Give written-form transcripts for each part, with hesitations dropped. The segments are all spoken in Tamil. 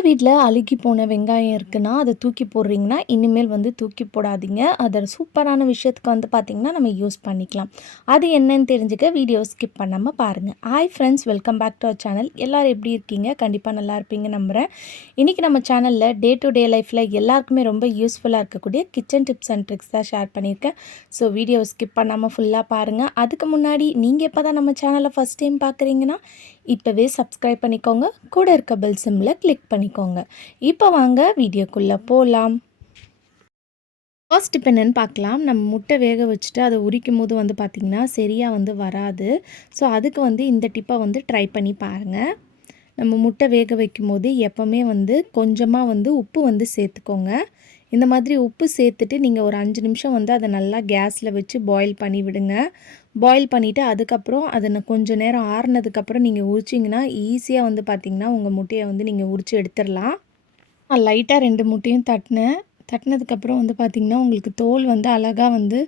உங்கள் வீட்டில் அழுகி போன வெங்காயம் இருக்குன்னா அதை தூக்கி போடுறீங்கன்னா இனிமேல் வந்து தூக்கி போடாதீங்க. அதை சூப்பரான விஷயத்துக்கு வந்து பார்த்திங்கன்னா நம்ம யூஸ் பண்ணிக்கலாம். அது என்னன்னு தெரிஞ்சுக்க வீடியோ ஸ்கிப் பண்ணாமல் பாருங்கள். Hi friends, welcome back to our channel. எல்லோரும் எப்படி இருக்கீங்க? கண்டிப்பாக நல்லா இருப்பீங்க நம்புகிறேன். இன்றைக்கி நம்ம சேனலில் டே டு டே லைஃப்பில் எல்லாருக்குமே ரொம்ப யூஸ்ஃபுல்லாக இருக்கக்கூடிய கிச்சன் டிப்ஸ் அண்ட் ட்ரிக்ஸ் தான் ஷேர் பண்ணியிருக்கேன். ஸோ வீடியோ ஸ்கிப் பண்ணாமல் ஃபுல்லாக பாருங்கள். அதுக்கு முன்னாடி நீங்கள் எப்போ தான் நம்ம சேனலை ஃபஸ்ட் டைம் பார்க்குறீங்கன்னா இப்போவே சப்ஸ்கிரைப் பண்ணிக்கோங்க. கூட இருக்க பெல் சிம்மில் கிளிக் பண்ணிக்கோங்க. இப்போ வாங்க வீடியோக்குள்ளே போகலாம். ஃபர்ஸ்ட் இப்போ என்னென்னு பார்க்கலாம். நம்ம முட்டை வேக வச்சுட்டு அதை உரிக்கும் போது வந்து பார்த்திங்கன்னா சரியாக வந்து வராது. ஸோ அதுக்கு வந்து இந்த டிப்பை வந்து ட்ரை பண்ணி பாருங்கள். நம்ம முட்டை வேக வைக்கும் போது எப்போவுமே வந்து கொஞ்சமாக வந்து உப்பு வந்து சேர்த்துக்கோங்க. இந்த மாதிரி உப்பு சேர்த்துட்டு நீங்கள் ஒரு 5 நிமிஷம் வந்து அதை நல்லா கேஸில் வச்சு பாயில் பண்ணி விடுங்க. பாயில் பண்ணிவிட்டு அதுக்கப்புறம் அதை கொஞ்சம் நேரம் ஆறுனதுக்கப்புறம் நீங்கள் உரிச்சிங்கன்னா ஈஸியாக வந்து பார்த்திங்கன்னா உங்கள் முட்டையை வந்து நீங்கள் உரித்து எடுத்துடலாம். நான் லைட்டாக 2 முட்டையும் தட்டினதுக்கப்புறம் வந்து பார்த்திங்கன்னா உங்களுக்கு தோல் வந்து அழகாக வந்து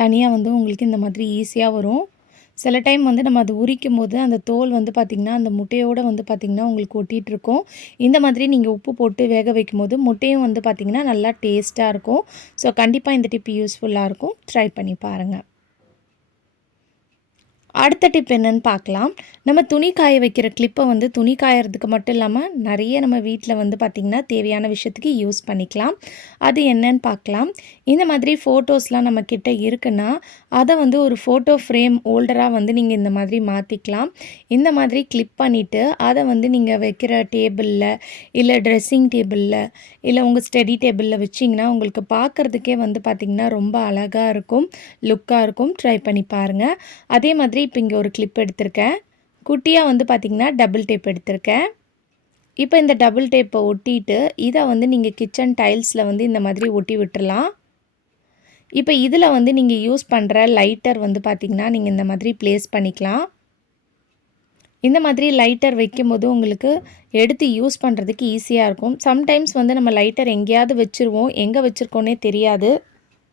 தனியாக வந்து உங்களுக்கு இந்த மாதிரி ஈஸியாக வரும். சில டைம் வந்து நம்ம அது உரிக்கும் போது அந்த தோல் வந்து பார்த்திங்கன்னா அந்த முட்டையோடு வந்து பார்த்திங்கன்னா உங்களுக்கு ஒட்டிகிட்ருக்கும். இந்த மாதிரி நீங்கள் உப்பு போட்டு வேக வைக்கும் போது முட்டையும் வந்து பார்த்திங்கன்னா நல்லா டேஸ்ட்டாக இருக்கும். ஸோ கண்டிப்பாக இந்த டிப் யூஸ்ஃபுல்லாக இருக்கும். ட்ரை பண்ணி பாருங்கள். அடுத்த டிப் என்னன்னு பார்க்கலாம். நம்ம துணி காய வைக்கிற கிளிப்பை வந்து துணி காயறதுக்கு மட்டும் இல்லாமல் நிறைய நம்ம வீட்டில் வந்து பார்த்திங்கன்னா தேவையான விஷயத்துக்கு யூஸ் பண்ணிக்கலாம். அது என்னன்னு பார்க்கலாம். இந்த மாதிரி ஃபோட்டோஸ்லாம் நம்ம கிட்ட இருக்குன்னா அதை வந்து ஒரு ஃபோட்டோ ஃப்ரேம் ஹோல்டராக வந்து நீங்கள் இந்த மாதிரி மாற்றிக்கலாம். இந்த மாதிரி கிளிப் பண்ணிவிட்டு அதை வந்து நீங்கள் வைக்கிற டேபிளில் இல்லை ட்ரெஸ்ஸிங் டேபிளில் இல்லை உங்கள் ஸ்டடி டேபிளில் வச்சிங்கன்னா உங்களுக்கு பார்க்குறதுக்கே வந்து பார்த்திங்கன்னா ரொம்ப அழகாக இருக்கும், லுக்காக இருக்கும். ட்ரை பண்ணி பாருங்கள். அதே மாதிரி இப்போ இங்கே ஒரு கிளிப் எடுத்திருக்கேன். குட்டியாக வந்து பார்த்திங்கன்னா டபுள் டேப் எடுத்திருக்கேன். இப்போ இந்த டபுள் டேப்பை ஒட்டிட்டு இதை வந்து நீங்கள் கிச்சன் டைல்ஸில் வந்து இந்த மாதிரி ஒட்டி விட்டுறலாம். இப்போ இதில் வந்து நீங்கள் யூஸ் பண்ணுற லைட்டர் வந்து பார்த்திங்கன்னா நீங்கள் இந்த மாதிரி ப்ளேஸ் பண்ணிக்கலாம். இந்த மாதிரி லைட்டர் வைக்கும்போது உங்களுக்கு எடுத்து யூஸ் பண்ணுறதுக்கு ஈஸியாக இருக்கும். சம்டைம்ஸ் வந்து நம்ம லைட்டர் எங்கேயாவது வச்சுருவோம், எங்கே வச்சுருக்கோன்னே தெரியாது,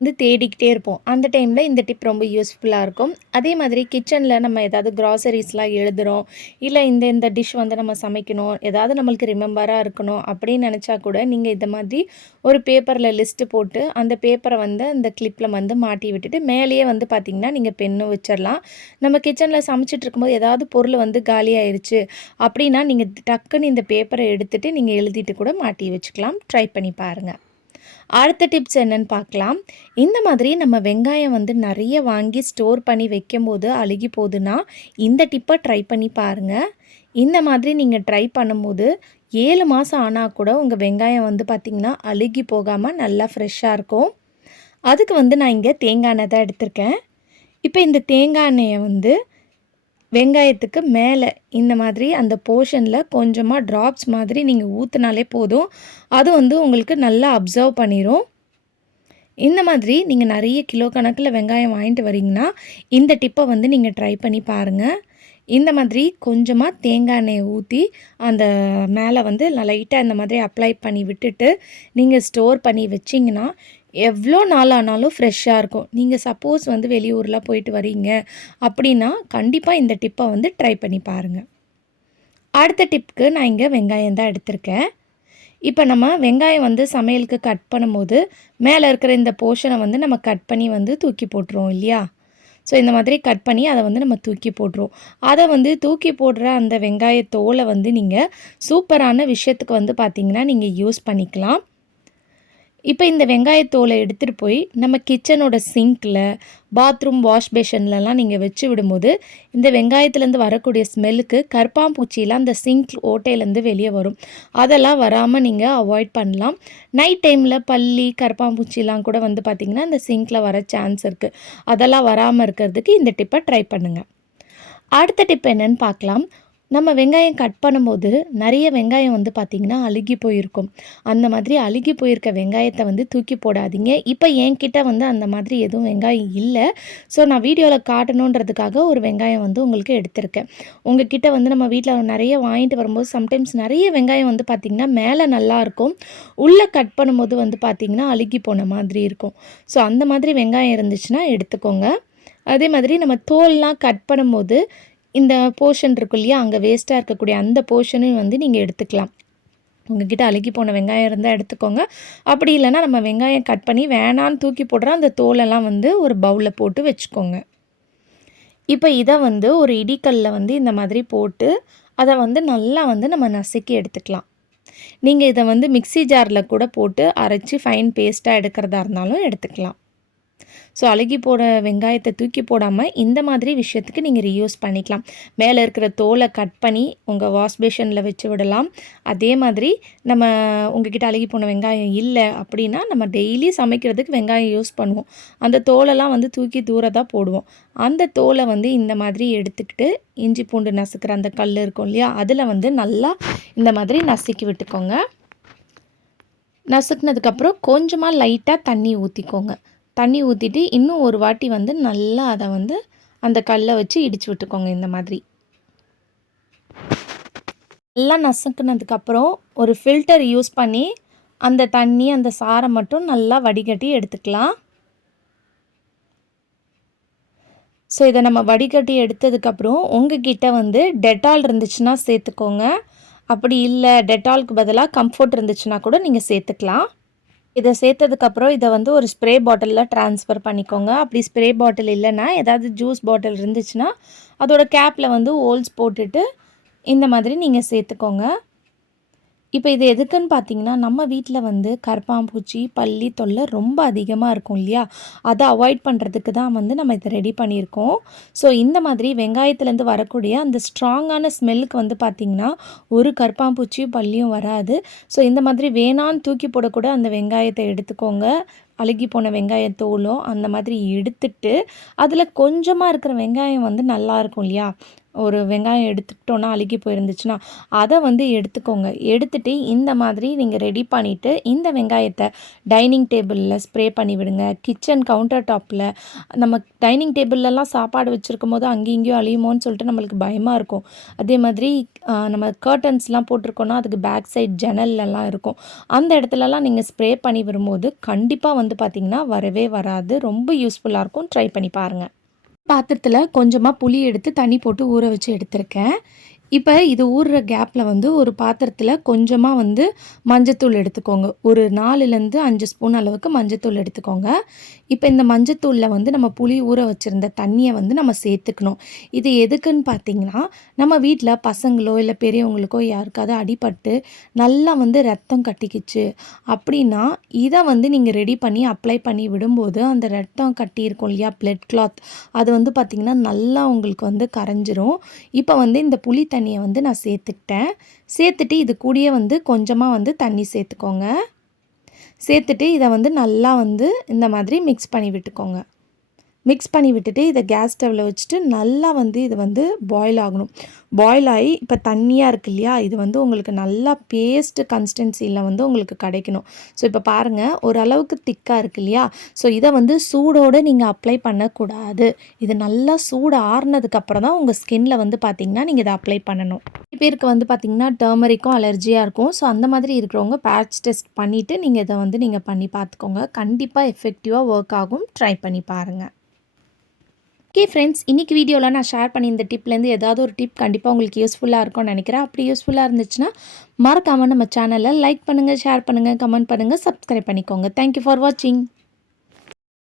வந்து தேடிக்கிட்டே இருப்போம். அந்த டைமில் இந்த டிப் ரொம்ப யூஸ்ஃபுல்லாக இருக்கும். அதே மாதிரி கிச்சனில் நம்ம ஏதாவது க்ராசரிஸ்லாம் எழுதுகிறோம், இல்லை இந்த டிஷ் வந்து நம்ம சமைக்கணும், ஏதாவது நம்மளுக்கு ரிமெம்பராக இருக்கணும் அப்படின்னு நினச்சா கூட நீங்கள் இந்த மாதிரி ஒரு பேப்பரில் லிஸ்ட்டு போட்டு அந்த பேப்பரை வந்து அந்த கிளிப்பில் வந்து மாட்டி விட்டுட்டு மேலேயே வந்து பார்த்திங்கன்னா நீங்கள் பென்னும் வச்சிடலாம். நம்ம கிச்சனில் சமைச்சிட்டு இருக்கும்போது ஏதாவது பொருள் வந்து காலி ஆயிடுச்சு அப்படின்னா நீங்கள் டக்குன்னு இந்த பேப்பரை எடுத்துகிட்டு நீங்கள் எழுதிட்டு கூட மாட்டி வச்சுக்கலாம். ட்ரை பண்ணி பாருங்கள். அடுத்த டிப்ஸ் என்னன்னு பார்க்கலாம். இந்த மாதிரி நம்ம வெங்காயம் வந்து நிறைய வாங்கி ஸ்டோர் பண்ணி வைக்கும்போது அழுகி போகுதுன்னா இந்த டிப்பை ட்ரை பண்ணி பாருங்கள். இந்த மாதிரி நீங்கள் ட்ரை பண்ணும்போது 7 மாதம் ஆனால் கூட உங்கள் வெங்காயம் வந்து பார்த்திங்கன்னா அழுகி போகாமல் நல்லா ஃப்ரெஷ்ஷாக இருக்கும். அதுக்கு வந்து நான் இங்கே தேங்காய் எண்ணெய் தான் எடுத்திருக்கேன். இப்போ இந்த தேங்காய் எண்ணெயை வந்து வெங்காயத்துக்கு மேலே இந்த மாதிரி அந்த போர்ஷனில் கொஞ்சமாக ட்ராப்ஸ் மாதிரி நீங்கள் ஊற்றினாலே போதும். அது வந்து உங்களுக்கு நல்லா அப்சர்வ் பண்ணிடும். இந்த மாதிரி நீங்கள் நிறைய கிலோ கணக்கில் வெங்காயம் வாங்கிட்டு வரீங்கன்னா இந்த டிப்பை வந்து நீங்கள் ட்ரை பண்ணி பாருங்கள். இந்த மாதிரி கொஞ்சமாக தேங்காய் எண்ணெயை ஊற்றி அந்த மேலே வந்து லைட்டாக இந்த மாதிரி அப்ளை பண்ணி விட்டுட்டு நீங்கள் ஸ்டோர் பண்ணி வச்சிங்கன்னா எவ்வளோ நாள் ஆனாலும் ஃப்ரெஷ்ஷாக இருக்கும். நீங்கள் சப்போஸ் வந்து வெளியூரில் போயிட்டு வரீங்க அப்படின்னா கண்டிப்பாக இந்த டிப்பை வந்து ட்ரை பண்ணி பாருங்கள். அடுத்த டிப்புக்கு நான் இங்கே வெங்காயம் தான் எடுத்திருக்கேன். இப்போ நம்ம வெங்காயம் வந்து சமையலுக்கு கட் பண்ணும்போது மேலே இருக்கிற இந்த போர்ஷனை வந்து நம்ம கட் பண்ணி வந்து தூக்கி போட்டுருவோம் இல்லையா? ஸோ இந்த மாதிரி கட் பண்ணி அதை வந்து நம்ம தூக்கி போட்டுருவோம். அதை வந்து தூக்கி போடுற அந்த வெங்காயத்தோலை வந்து நீங்கள் சூப்பரான விஷயத்துக்கு வந்து பார்த்திங்கன்னா நீங்கள் யூஸ் பண்ணிக்கலாம். இப்போ இந்த வெங்காயத்தோலை எடுத்துகிட்டு போய் நம்ம கிச்சனோட சிங்க்கில், பாத்ரூம் வாஷ் பேஷன்லலாம் நீங்கள் வச்சு விடும்போது இந்த வெங்காயத்துலேருந்து வரக்கூடிய ஸ்மெல்லுக்கு கருப்பாம்பூச்சிலாம் அந்த சிங்க் ஓட்டையிலேருந்து வெளியே வரும். அதெல்லாம் வராமல் நீங்கள் அவாய்ட் பண்ணலாம். நைட் டைமில் பல்லி, கருப்பாம்பூச்சிலாம் கூட வந்து பார்த்திங்கன்னா இந்த சிங்க்கில் வர சான்ஸ் இருக்குது. அதெல்லாம் வராமல் இருக்கிறதுக்கு இந்த டிப்பை ட்ரை பண்ணுங்கள். அடுத்த டிப் என்னென்னு பார்க்கலாம். நம்ம வெங்காயம் கட் பண்ணும்போது நிறைய வெங்காயம் வந்து பார்த்திங்கன்னா அழுகி போயிருக்கும். அந்த மாதிரி அழுகி போயிருக்க வெங்காயத்தை வந்து தூக்கி போடாதீங்க. இப்போ என்கிட்ட வந்து அந்த மாதிரி எதுவும் வெங்காயம் இல்லை. ஸோ நான் வீடியோவில் காட்டணுன்றதுக்காக ஒரு வெங்காயம் வந்து உங்களுக்கு எடுத்திருக்கேன். உங்கள் கிட்ட வந்து நம்ம வீட்டில் நிறைய வாங்கிட்டு வரும்போது சம்டைம்ஸ் நிறைய வெங்காயம் வந்து பார்த்திங்கன்னா மேலே நல்லாயிருக்கும், உள்ளே கட் பண்ணும்போது வந்து பார்த்திங்கன்னா அழுகி போன மாதிரி இருக்கும். ஸோ அந்த மாதிரி வெங்காயம் இருந்துச்சுன்னா எடுத்துக்கோங்க. அதே மாதிரி நம்ம தோல்லாம் கட் பண்ணும்போது இந்த போர்ஷன் இருக்கும் இல்லையா, அங்கே வேஸ்ட்டாக இருக்கக்கூடிய அந்த போர்ஷனையும் வந்து நீங்கள் எடுத்துக்கலாம். உங்ககிட்ட அழுகி போன வெங்காயம் இருந்தால் எடுத்துக்கோங்க. அப்படி இல்லைன்னா நம்ம வெங்காயம் கட் பண்ணி வேணான்னு தூக்கி போடுற அந்த தோலெல்லாம் வந்து ஒரு பவுலில் போட்டு வச்சுக்கோங்க. இப்போ இதை வந்து ஒரு இடிக்கல்ல வந்து இந்த மாதிரி போட்டு அதை வந்து நல்லா வந்து நம்ம நசுக்கி எடுத்துக்கலாம். நீங்கள் இதை வந்து மிக்ஸி ஜாரில் கூட போட்டு அரைச்சி ஃபைன் பேஸ்ட்டாக எடுக்கிறதா இருந்தாலும் எடுத்துக்கலாம். ஸோ அழுகி போட வெங்காயத்தை தூக்கி போடாமல் இந்த மாதிரி விஷயத்துக்கு நீங்கள் ரீயூஸ் பண்ணிக்கலாம். மேலே இருக்கிற தோலை கட் பண்ணி உங்கள் வாஷ் பேஷனில் வச்சு விடலாம். அதே மாதிரி நம்ம உங்ககிட்ட அழுகி போன வெங்காயம் இல்லை அப்படின்னா நம்ம டெய்லி சமைக்கிறதுக்கு வெங்காயம் யூஸ் பண்ணுவோம். அந்த தோலெல்லாம் வந்து தூக்கி தூரதாக போடுவோம். அந்த தோலை வந்து இந்த மாதிரி எடுத்துக்கிட்டு இஞ்சி பூண்டு நசுக்கிற அந்த கல் இருக்கும் இல்லையா, அதில் வந்து நல்லா இந்த மாதிரி நசுக்கி விட்டுக்கோங்க. நசுக்குனதுக்கப்புறம் கொஞ்சமாக லைட்டாக தண்ணி ஊற்றிக்கோங்க. தண்ணி ஊற்றிட்டு இன்னும் ஒரு வாட்டி வந்து நல்லா அதை வந்து அந்த கல்லை வச்சு இடித்து விட்டுக்கோங்க. இந்த மாதிரி நல்லா நசுக்குனதுக்கப்புறம் ஒரு ஃபில்டர் யூஸ் பண்ணி அந்த தண்ணி அந்த சாறை மட்டும் நல்லா வடிகட்டி எடுத்துக்கலாம். ஸோ இதை நம்ம வடிகட்டி எடுத்ததுக்கப்புறம் உங்ககிட்ட வந்து டெட்டால் இருந்துச்சுன்னா சேர்த்துக்கோங்க. அப்படி இல்லை டெட்டாலுக்கு பதிலாக கம்ஃபோர்ட் இருந்துச்சுன்னா கூட நீங்கள் சேர்த்துக்கலாம். இதை சேர்த்ததுக்கப்புறம் இதை வந்து ஒரு ஸ்ப்ரே பாட்டிலில் ட்ரான்ஸ்ஃபர் பண்ணிக்கோங்க. அப்படி ஸ்ப்ரே பாட்டில் இல்லைன்னா ஏதாவது ஜூஸ் பாட்டில் இருந்துச்சுன்னா அதோட கேப்பில் வந்து ஹோல்ஸ் போட்டுட்டு இந்த மாதிரி நீங்கள் சேர்த்துக்கோங்க. இப்போ இது எதுக்குன்னு பார்த்தீங்கன்னா, நம்ம வீட்டில் வந்து கரப்பான்பூச்சி, பல்லி தொல்லை ரொம்ப அதிகமாக இருக்கும் இல்லையா? அதை அவாய்ட் பண்ணுறதுக்கு தான் வந்து நம்ம இதை ரெடி பண்ணியிருக்கோம். ஸோ இந்த மாதிரி வெங்காயத்துலேருந்து வரக்கூடிய அந்த ஸ்ட்ராங்கான ஸ்மெல்லுக்கு வந்து பார்த்திங்கன்னா, ஒரு கரப்பான்பூச்சியும் பல்லியும் வராது. ஸோ இந்த மாதிரி வேணான்னு தூக்கி போடக்கூட அந்த வெங்காயத்தை எடுத்துக்கோங்க. அழுகி போன வெங்காயத்தோலோ அந்த மாதிரி எடுத்துட்டு அதில் கொஞ்சமாக இருக்கிற வெங்காயம் வந்து நல்லாயிருக்கும் இல்லையா? ஒரு வெங்காயம் எடுத்துக்கிட்டோன்னா அழுகி போயிருந்துச்சுன்னா அதை வந்து எடுத்துக்கோங்க. எடுத்துகிட்டு இந்த மாதிரி நீங்கள் ரெடி பண்ணிவிட்டு இந்த வெங்காயத்தை டைனிங் டேபிளில் ஸ்ப்ரே பண்ணி விடுங்க. கிச்சன் கவுண்டர் டாப்பில் நம்ம டைனிங் டேபிள்லலாம் சாப்பாடு வச்சுருக்கும் போது அங்கேயும் இங்கேயும் அழியுமோன்னு சொல்லிட்டு நம்மளுக்கு பயமாக இருக்கும். அதே மாதிரி நம்ம கர்டன்ஸ்லாம் போட்டிருக்கோன்னா அதுக்கு பேக் சைட் ஜன்னல்லாம் இருக்கும். அந்த இடத்துலலாம் நீங்கள் ஸ்ப்ரே பண்ணி வரும்போது கண்டிப்பாக வந்து பார்த்திங்கன்னா வரவே வராது. ரொம்ப யூஸ்ஃபுல்லாக இருக்கும். ட்ரை பண்ணி பாருங்கள். பாத்திரத்தில் கொஞ்சமாக புளி எடுத்து தண்ணி போட்டு ஊற வச்சு எடுத்திருக்கேன். இப்போ இது ஊறுற கேப்பில் வந்து ஒரு பாத்திரத்தில் கொஞ்சமாக வந்து மஞ்சத்தூள் எடுத்துக்கோங்க. ஒரு 4லேருந்து 5 ஸ்பூன் அளவுக்கு மஞ்சத்தூள் எடுத்துக்கோங்க. இப்போ இந்த மஞ்சத்தூளில் வந்து நம்ம புளி ஊற வச்சுருந்த தண்ணியை வந்து நம்ம சேர்த்துக்கணும். இது எதுக்குன்னு பார்த்தீங்கன்னா, நம்ம வீட்டில் பசங்களோ இல்லை பெரியவங்களுக்கோ யாருக்காவது அடிபட்டு நல்லா வந்து ரத்தம் கட்டிக்கிச்சு அப்படின்னா, இதை வந்து நீங்கள் ரெடி பண்ணி அப்ளை பண்ணி விடும்போது அந்த ரத்தம் கட்டி இருக்கும் இல்லையா, பிளட் கிளாத், அது வந்து பார்த்திங்கன்னா நல்லா உங்களுக்கு வந்து கரைஞ்சிரும். இப்போ வந்து இந்த புளி தண்ணியை வந்து நான் சேர்த்துக்கிட்டேன். சேர்த்துட்டு இது கூடயே வந்து கொஞ்சமாக வந்து தண்ணி சேர்த்துக்கோங்க. சேர்த்துட்டு இதை வந்து நல்லா வந்து இந்த மாதிரி மிக்ஸ் பண்ணி விட்டுக்கோங்க. மிக்ஸ் பண்ணி விட்டுட்டு இதை கேஸ் ஸ்டவ்வில் வச்சுட்டு நல்லா வந்து இது வந்து பாயில் ஆகணும். பாயில் ஆகி இப்போ தண்ணியாக இருக்குது இல்லையா, இது வந்து உங்களுக்கு நல்லா பேஸ்ட்டு கன்சிஸ்டன்சியில் வந்து உங்களுக்கு கிடைக்கணும். ஸோ இப்போ பாருங்கள் ஓரளவுக்கு திக்காக இருக்குது இல்லையா. ஸோ இதை வந்து சூடோடு நீங்கள் அப்ளை பண்ணக்கூடாது. இது நல்லா சூடு ஆறுனதுக்கப்புறம் தான் உங்கள் ஸ்கின்ல வந்து பார்த்திங்கன்னா நீங்கள் இதை அப்ளை பண்ணணும். பேருக்கு வந்து பார்த்திங்கன்னா டர்மரிக்கும் அலர்ஜியாக இருக்கும். ஸோ அந்த மாதிரி இருக்கிறவங்க பேட்ச் டெஸ்ட் பண்ணிவிட்டு நீங்கள் இதை வந்து நீங்கள் பண்ணி பார்த்துக்கோங்க. கண்டிப்பாக எஃபெக்டிவாக ஒர்க் ஆகும். ட்ரை பண்ணி பாருங்கள். ஓகே ஃப்ரெண்ட்ஸ், இன்றைக்கி வீடியோவில் நான் ஷேர் பண்ணி இந்த டிப்லேருந்து ஏதாவது ஒரு டிப் கண்டிப்பாக உங்களுக்கு யூஸ்ஃபுல்லாக இருக்கும்னு நினைக்கிறேன். அப்படி யூஸ்ஃபுல்லாக இருந்துச்சுன்னா மறக்காமல் நம்ம சேனலை லைக் பண்ணுங்கள், ஷேர் பண்ணுங்கள், கமெண்ட் பண்ணுங்கள், சப்ஸ்கிரைப் பண்ணிக்கோங்க. தேங்க்யூ ஃபார் வாட்சிங்.